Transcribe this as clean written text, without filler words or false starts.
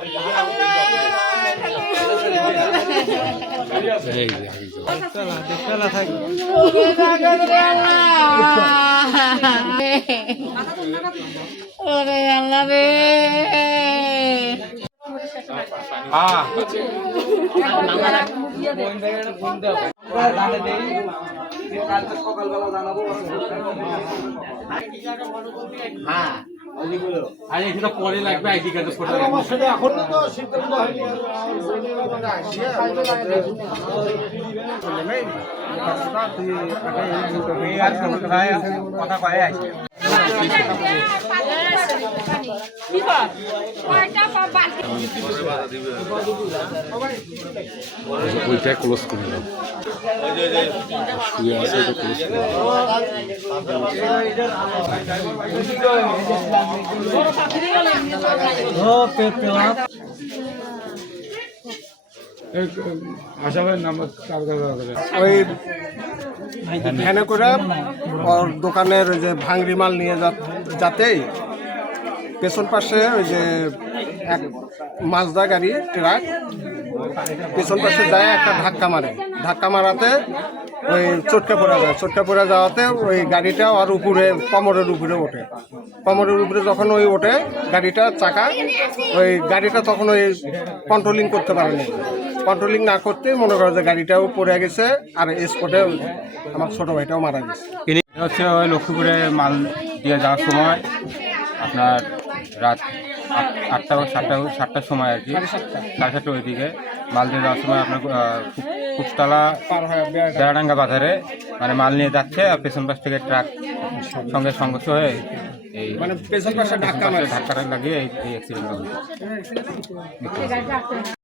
আল্লাহ রে পরে লাগবে আইডি কার্ড ফটো এখনো তো সিদ্ধান্ত হয়নি কথা কয়ে আছে ওইটা ক্লোজ করে দাও আছে এটা ক্লোজ করে ওই ভ্যানে করে ওর দোকানের ওই যে ভাঙড়ি মাল নিয়ে যাতেই পেছন পাশে ওই যে এক মাজদা গাড়ি ট্রাক পেছন পাশে যায় একটা ধাক্কা মারাতে ওই চটকা পড়ে যাওয়াতে ওই গাড়িটা ওর উপরে কোমরের উপরে যখন ওই ওঠে গাড়িটা চাকা ওই গাড়িটা তখন ওই কন্ট্রোলিং করতে পারেনি কন্ট্রোলিং না করতে মনে করো যে গাড়িটাও পড়ে গেছে আর স্পটে আমার ছোট ভাইটাও মারা গেছে। হচ্ছে ওই লক্ষ্মীপুরে মাল দিয়ে যাওয়ার সময় আপনার রাত 8টা বা 7টার সময় আর কি 7:30 ওইদিকে মাল দিয়ে যাওয়ার সময় আপনার কুপতলা বেড়াডাঙ্গা বাজারে মানে মাল নিয়ে যাচ্ছে আর পেছন পাশ থেকে ট্রাক সঙ্গে সংঘর্ষ হয়ে এই মানে পেছন পাশে ধাক্কাটা লাগিয়ে এই অ্যাক্সিডেন্ট হয়েছে।